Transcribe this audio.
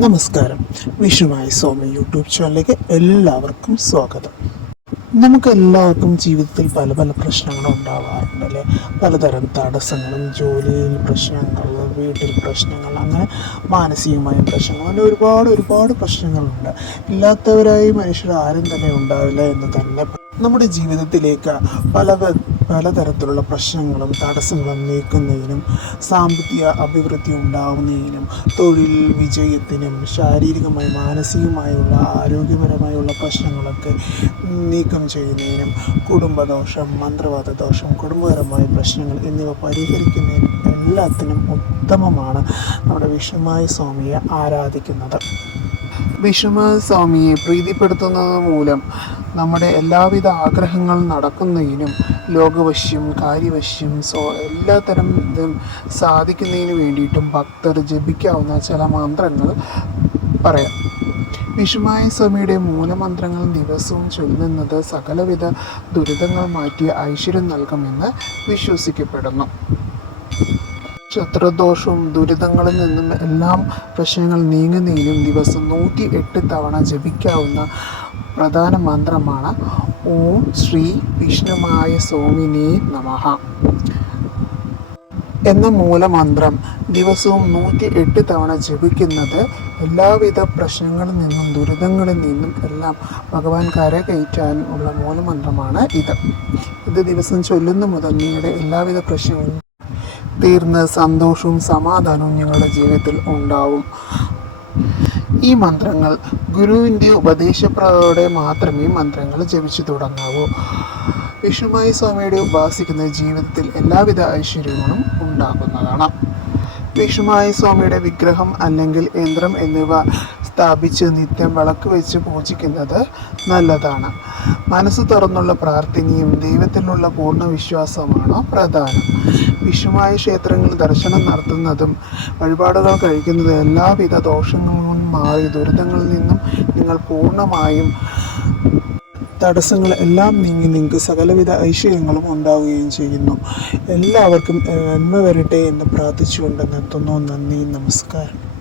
നമസ്കാരം. വിഷുമായി സോമ യൂട്യൂബ് ചാനലിലേക്ക് എല്ലാവർക്കും സ്വാഗതം. നമുക്കെല്ലാവർക്കും ജീവിതത്തിൽ പല പല പ്രശ്നങ്ങളും ഉണ്ടാവാറുണ്ടല്ലേ. പലതരം തടസ്സങ്ങളും, ജോലിയിൽ പ്രശ്നങ്ങൾ, വീട്ടിൽ പ്രശ്നങ്ങൾ, അങ്ങനെ മാനസികമായ പ്രശ്നങ്ങൾ, അങ്ങനെ ഒരുപാട് പ്രശ്നങ്ങളുണ്ട്. ഇല്ലാത്തവരായി മനുഷ്യർ ആരും തന്നെ ഉണ്ടാവില്ല എന്ന് തന്നെ. നമ്മുടെ ജീവിതത്തിലേക്ക് പലതരത്തിലുള്ള പ്രശ്നങ്ങളും തടസ്സങ്ങളും നീക്കുന്നതിനും, സാമ്പത്തിക അഭിവൃദ്ധി ഉണ്ടാവുന്നതിനും, തൊഴിൽ വിജയത്തിനും, ശാരീരികമായി മാനസികമായുള്ള ആരോഗ്യപരമായുള്ള പ്രശ്നങ്ങളൊക്കെ നീക്കം ചെയ്യുന്നതിനും, കുടുംബദോഷം, മന്ത്രവാദ ദോഷം, കുടുംബപരമായ പ്രശ്നങ്ങൾ എന്നിവ പരിഹരിക്കുന്നതിനും എല്ലാത്തിനും ഉത്തമമാണ് നമ്മുടെ വിഷുമായ സ്വാമിയെ ആരാധിക്കുന്നത്. വിഷുമായ സ്വാമിയെ പ്രീതിപ്പെടുത്തുന്നത് മൂലം നമ്മുടെ എല്ലാവിധ ആഗ്രഹങ്ങളും നടക്കുന്നതിനും, ലോകവശ്യം, കാര്യവശ്യം, എല്ലാത്തരം ഇതും സാധിക്കുന്നതിന് വേണ്ടിയിട്ടും ഭക്തർ ജപിക്കാവുന്ന ചില മന്ത്രങ്ങൾ പറയാം. വിഷുമായ സ്വാമിയുടെ മൂലമന്ത്രങ്ങൾ ദിവസവും ചൊല്ലുന്നത് സകലവിധ ദുരിതങ്ങൾ മാറ്റി ഐശ്വര്യം നൽകുമെന്ന് വിശ്വസിക്കപ്പെടുന്നു. ശത്രുദോഷവും ദുരിതങ്ങളിൽ നിന്നും എല്ലാം പ്രശ്നങ്ങൾ നീങ്ങുന്നതിനും ദിവസം 108 തവണ ജപിക്കാവുന്ന പ്രധാന മന്ത്രമാണ് ഓം ശ്രീ വിഷ്ണുമായ സ്വാമിനേ നമഃ എന്ന മൂലമന്ത്രം. ദിവസവും 108 തവണ ജപിക്കുന്നത് എല്ലാവിധ പ്രശ്നങ്ങളിൽ നിന്നും ദുരിതങ്ങളിൽ നിന്നും എല്ലാം ഭഗവാൻ കരകയറ്റാൻ ഉള്ള മൂലമന്ത്രമാണ് ഇത് ദിവസം ചൊല്ലുന്ന മുതൽ നിങ്ങളുടെ എല്ലാവിധ പ്രശ്നങ്ങളും തീർന്ന് സന്തോഷവും സമാധാനവും ഞങ്ങളുടെ ജീവിതത്തിൽ ഉണ്ടാവും. ഈ മന്ത്രങ്ങൾ ഗുരുവിൻ്റെ ഉപദേശപ്രയോടെ മാത്രമേ മന്ത്രങ്ങൾ ജപിച്ചു തുടങ്ങാവൂ. വിഷുമായ സ്വാമിയുടെ ഉപാസിക്കുന്ന ജീവിതത്തിൽ എല്ലാവിധ ഐശ്വര്യങ്ങളും ഉണ്ടാകുന്നതാണ്. വിഷുമായ സ്വാമിയുടെ വിഗ്രഹം അല്ലെങ്കിൽ യന്ത്രം എന്നിവ സ്ഥാപിച്ച് നിത്യം വിളക്ക് വെച്ച് പൂജിക്കുന്നത് നല്ലതാണ്. മനസ്സ് തുറന്നുള്ള പ്രാർത്ഥനയും ദൈവത്തിലുള്ള പൂർണ്ണ വിശ്വാസമാണ് പ്രധാനം. വിഷുമായ ക്ഷേത്രങ്ങളിൽ ദർശനം നടത്തുന്നതും വഴിപാടുകൾ കഴിക്കുന്നതും എല്ലാവിധ ദോഷങ്ങളും മാറി ദുരിതങ്ങളിൽ നിന്നും നിങ്ങൾ പൂർണ്ണമായും തടസ്സങ്ങൾ എല്ലാം നീങ്ങി നിങ്ങൾക്ക് സകലവിധ ഐശ്വര്യങ്ങളും ഉണ്ടാവുകയും ചെയ്യുന്നു. എല്ലാവർക്കും നന്മ വരട്ടെ എന്ന് പ്രാർത്ഥിച്ചുകൊണ്ട് നിർത്തുന്നു. നന്ദി, നമസ്കാരം.